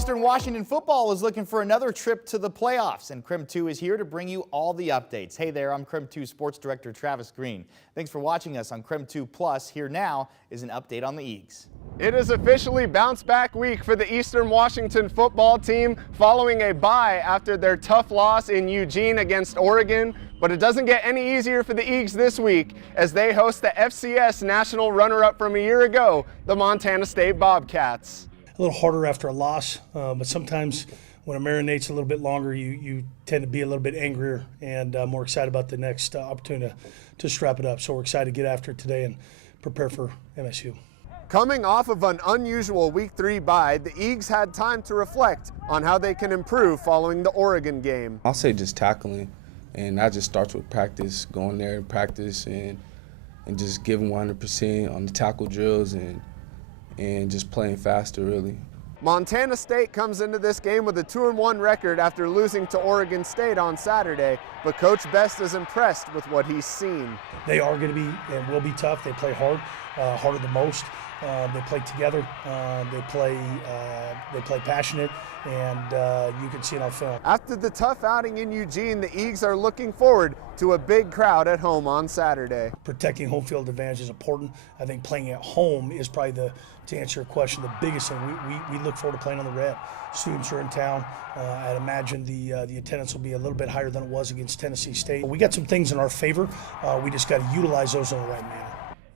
Eastern Washington football is looking for another trip to the playoffs, and KREM 2 is here to bring you all the updates. Hey there, I'm KREM 2 Sports Director Travis Green. Thanks for watching us on KREM 2 Plus. Here now is an update on the Eags. It is officially bounce back week for the Eastern Washington football team following a bye after their tough loss in Eugene against Oregon. But it doesn't get any easier for the Eags this week as they host the FCS national runner-up from a year ago, the Montana State Bobcats. A little harder after a loss, but sometimes when it marinates a little bit longer, you tend to be a little bit angrier and more excited about the next opportunity to strap it up. So we're excited to get after it today and prepare for MSU. Coming off of an unusual Week 3 bye, the Eags had time to reflect on how they can improve following the Oregon game. I'll say just tackling, and that just starts with practice, going there and practice and just giving 100% on the tackle drills and just playing faster, really. Montana State comes into this game with a 2-1 record after losing to Oregon State on Saturday, but Coach Best is impressed with what he's seen. They are going to be and will be tough. They play hard, harder than most. They play together. They play passionate, and you can see it on film. After the tough outing in Eugene, the Eags are looking forward to a big crowd at home on Saturday. Protecting home field advantage is important. I think playing at home is probably to answer your question, the biggest thing. We look forward to playing on the red. Students are in town. I'd imagine the attendance will be a little bit higher than it was against Tennessee State. We got some things in our favor. We just got to utilize those in the right manner.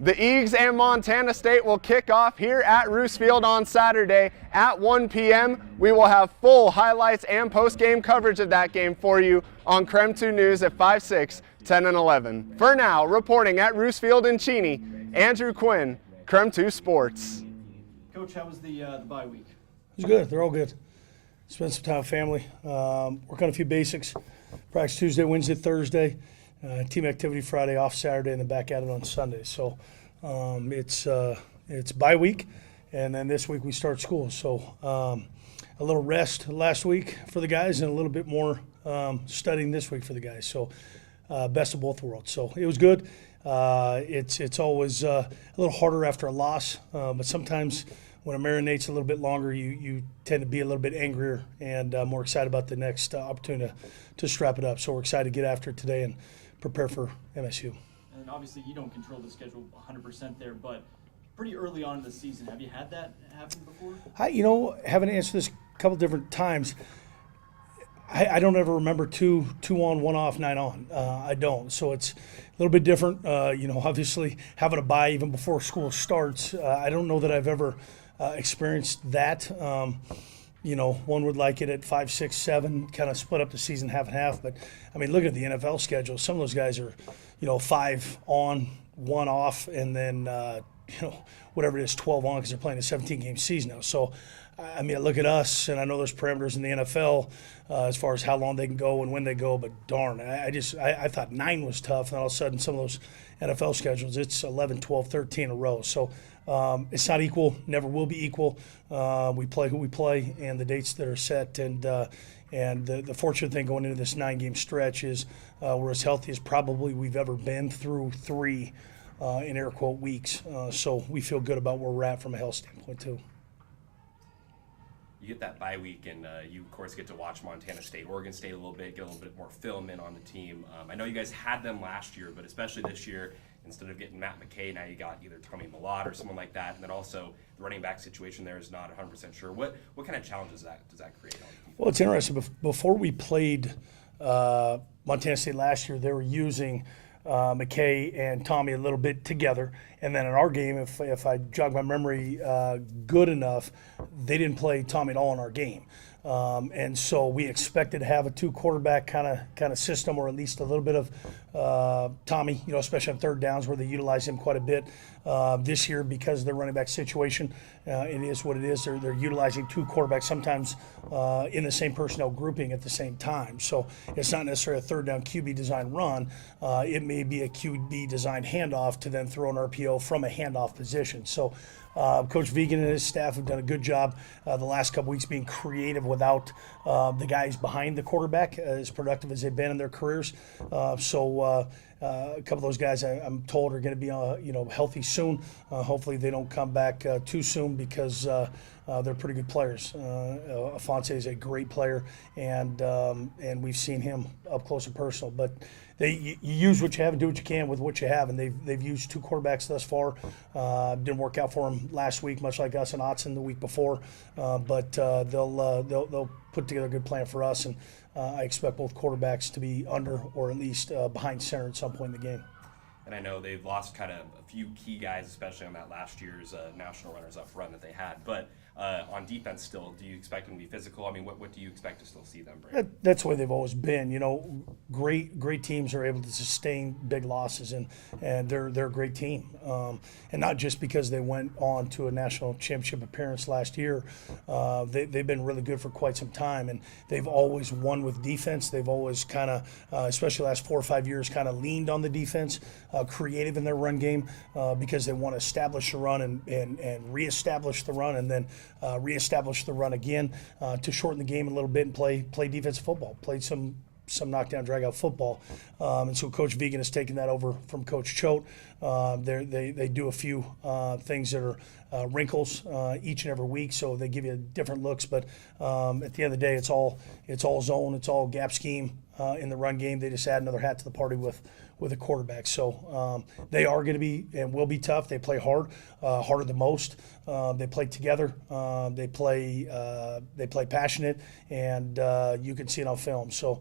The Eags and Montana State will kick off here at Roos Field on Saturday at 1 p.m. We will have full highlights and post-game coverage of that game for you on KREM 2 News at 5, 6, 10, and 11. For now, reporting at Roos Field in Cheney, Andrew Quinn, KREM 2 Sports. Coach, how was the bye week? It was good. They're all good. Spent some time with family, work on a few basics. Practice Tuesday, Wednesday, Thursday. Team activity Friday, off Saturday, and then back at it on Sunday. So it's bye week, and then this week we start school. So a little rest last week for the guys, and a little bit more studying this week for the guys. So best of both worlds. So it was good. It's always a little harder after a loss, but sometimes when it marinates a little bit longer, you tend to be a little bit angrier and more excited about the next opportunity to strap it up. So we're excited to get after it today and prepare for MSU. And obviously you don't control the schedule 100% there, but pretty early on in the season, have you had that happen before? Having answered this a couple different times, I don't ever remember two on, 1 off, 9 on. I don't. So it's a little bit different. Obviously having a bye even before school starts, I don't know that I've ever experienced that. One would like it at 5, 6, 7, kind of split up the season half and half. But I mean, look at the NFL schedule. Some of those guys are, 5 on, 1 off, and then whatever it is, 12 on because they're playing a 17-game season now. So, I mean, look at us, and I know there's parameters in the NFL as far as how long they can go and when they go. But darn, I thought 9 was tough, and all of a sudden some of those NFL schedules, it's 11, 12, 13 in a row. So. It's not equal, never will be equal. We play who we play and the dates that are set. And the fortunate thing going into this 9-game stretch is we're as healthy as probably we've ever been through 3 in air quote weeks. So we feel good about where we're at from a health standpoint too. You get that bye week, and you, of course, get to watch Montana State, Oregon State a little bit, get a little bit more film in on the team. I know you guys had them last year, but especially this year, instead of getting Matt McKay, now you got either Tommy Millot or someone like that, and then also the running back situation there is not 100% sure. What kind of challenges does that create on you? Well, it's interesting. Before we played Montana State last year, they were using McKay and Tommy a little bit together. And then in our game, if I jog my memory good enough, they didn't play Tommy at all in our game. And so we expected to have a 2-quarterback kind of system, or at least a little bit of Tommy, especially on third downs where they utilize him quite a bit. This year, because of their running back situation, it is what it is. They're utilizing 2 quarterbacks sometimes in the same personnel grouping at the same time. So it's not necessarily a third down QB design run. It may be a QB design handoff to then throw an RPO from a handoff position. So Coach Vegan and his staff have done a good job the last couple weeks being creative without the guys behind the quarterback, as productive as they've been in their careers. a couple of those guys I'm told are going to be healthy soon. Hopefully they don't come back too soon because they're pretty good players. Afonso is a great player, and we've seen him up close and personal. But you use what you have and do what you can with what you have, and they've used 2 quarterbacks thus far. Didn't work out for them last week, much like us and Otson the week before. But they'll put together a good plan for us, and I expect both quarterbacks to be under or at least behind center at some point in the game. And I know they've lost kind of a few key guys, especially on that last year's national runners-up run that they had. But on defense still, do you expect them to be physical? I mean, what do you expect to still see them bring? That's the way they've always been. Great teams are able to sustain big losses, and they're a great team. And not just because they went on to a national championship appearance last year. They've been really good for quite some time, and they've always won with defense. They've always kind of, especially the last 4 or 5 years, kind of leaned on the defense, creative in their run game because they want to establish the run and reestablish the run, and then reestablish the run again to shorten the game a little bit and play defensive football, play some knockdown, drag-out football. And so Coach Vegan has taken that over from Coach Choate. They do a few things that are wrinkles each and every week, so they give you different looks. But at the end of the day, it's all zone, it's all gap scheme in the run game. They just add another hat to the party with a quarterback. So they are going to be and will be tough. They play hard, harder than most. They play together. They play passionate, and you can see it on film. So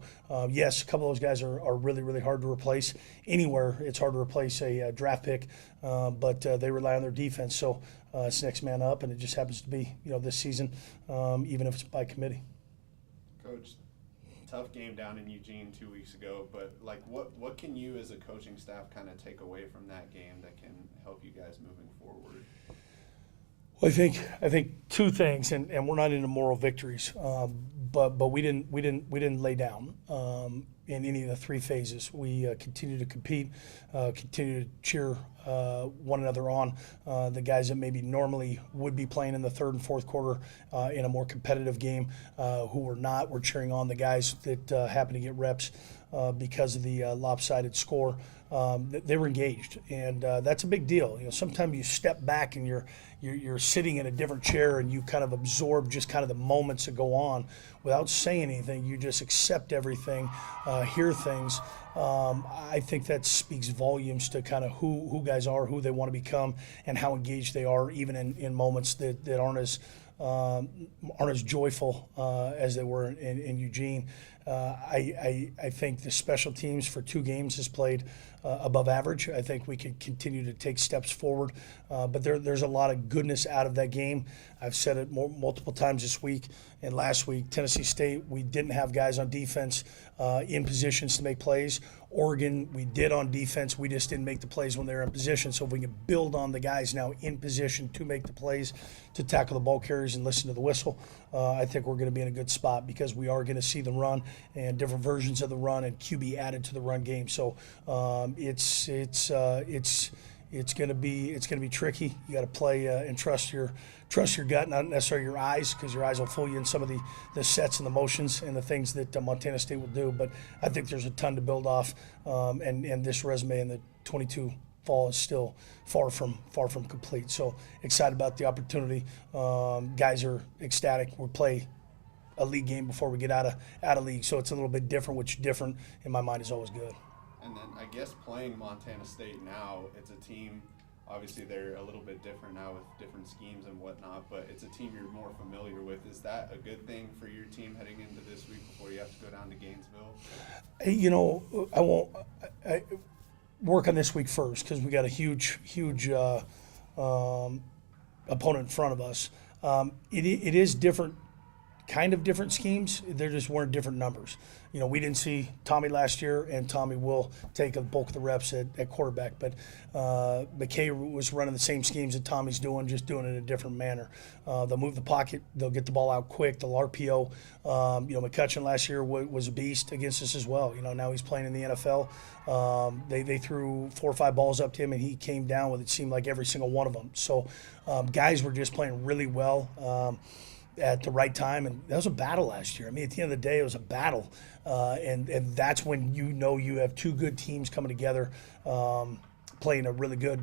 yes, a couple of those guys are really, really hard to replace. Anywhere, it's hard to replace a draft pick, but they rely on their defense. So it's next man up, and it just happens to be this season, even if it's by committee. Coach, tough game down in Eugene 2 weeks ago, but like what can you as a coaching staff kind of take away from that game that can help you guys moving forward? Well, I think 2 things, and we're not into moral victories, but we didn't lay down in any of the 3 phases. We continue to compete, continue to cheer one another on. The guys that maybe normally would be playing in the 3rd and 4th quarter in a more competitive game, who were not, were cheering on the guys that happened to get reps because of the lopsided score. They were engaged, and that's a big deal. Sometimes you step back and you're sitting in a different chair and you kind of absorb just kind of the moments that go on without saying anything. You just accept everything, hear things. I think that speaks volumes to kind of who guys are, who they want to become, and how engaged they are, even in moments that aren't as joyful as they were in Eugene. I think the special teams for 2 games has played above average. I think we could continue to take steps forward, but there's a lot of goodness out of that game. I've said it multiple times this week and last week. Tennessee State, we didn't have guys on defense in positions to make plays. Oregon, we did on defense. We just didn't make the plays when they were in position. So if we can build on the guys now in position to make the plays, to tackle the ball carriers and listen to the whistle, I think we're going to be in a good spot because we are going to see the run and different versions of the run and QB added to the run game. So it's going to be tricky. You got to play and trust your gut, not necessarily your eyes, because your eyes will fool you in some of the sets and the motions and the things that Montana State will do. But I think there's a ton to build off, and this resume in the 22 fall is still far from complete. So excited about the opportunity. Guys are ecstatic. We play a league game before we get out of league, so it's a little bit different, which different in my mind is always good. And then I guess playing Montana State now, it's a team. Obviously, they're a little bit different now with different schemes and whatnot, but it's a team you're more familiar with. Is that a good thing for your team heading into this week before you have to go down to Gainesville? I work on this week first because we got a huge opponent in front of us. It is different, kind of different schemes. There just weren't different numbers. We didn't see Tommy last year, and Tommy will take a bulk of the reps at quarterback. But McKay was running the same schemes that Tommy's doing, just doing it in a different manner. They'll move the pocket. They'll get the ball out quick. They'll RPO. McCutcheon last year was a beast against us as well. Now he's playing in the NFL. They threw 4 or 5 balls up to him, and he came down with, it seemed like, every single one of them. So guys were just playing really well. at the right time, and that was a battle last year. I mean, at the end of the day, it was a battle, and that's when you know you have two good teams coming together, playing a really good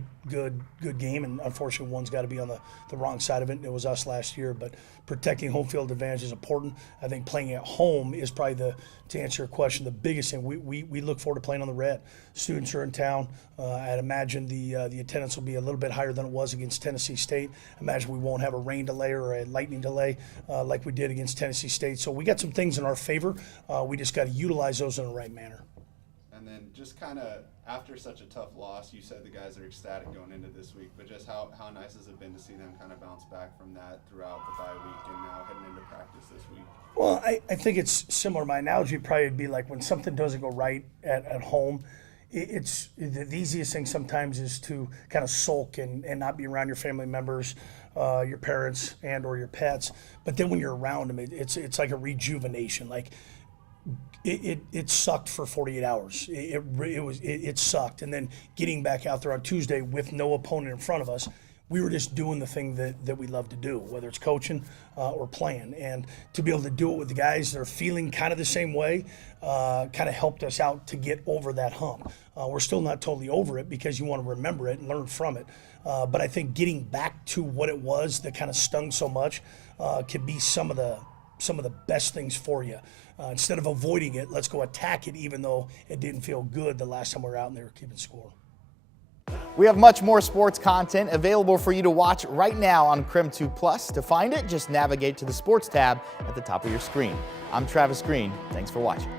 game, and unfortunately, one's got to be on the wrong side of it, and it was us last year. But protecting home field advantage is important. I think playing at home is probably to answer your question, the biggest thing. We look forward to playing on the red. Students are in town. I'd imagine the attendance will be a little bit higher than it was against Tennessee State. Imagine we won't have a rain delay or a lightning delay like we did against Tennessee State. So we got some things in our favor. We just got to utilize those in the right manner. And then just kind of after such a tough loss, you said the guys are ecstatic going into this week, but just how nice has it been to see them kind of bounce back from that throughout the bye week and now heading into practice this week? Well, I think it's similar. My analogy would probably be like when something doesn't go right at home, it's the easiest thing sometimes is to kind of sulk and not be around your family members, your parents and or your pets. But then when you're around them, it's like a rejuvenation. Like it sucked for 48 hours. It sucked. And then getting back out there on Tuesday with no opponent in front of us, we were just doing the thing that we love to do, whether it's coaching or playing. And to be able to do it with the guys that are feeling kind of the same way kind of helped us out to get over that hump. We're still not totally over it because you want to remember it and learn from it. But I think getting back to what it was that kind of stung so much could be some of the best things for you. Instead of avoiding it, let's go attack it, even though it didn't feel good the last time we were out and they were keeping score. We have much more sports content available for you to watch right now on KREM 2 Plus. To find it, just navigate to the Sports tab at the top of your screen. I'm Travis Green. Thanks for watching.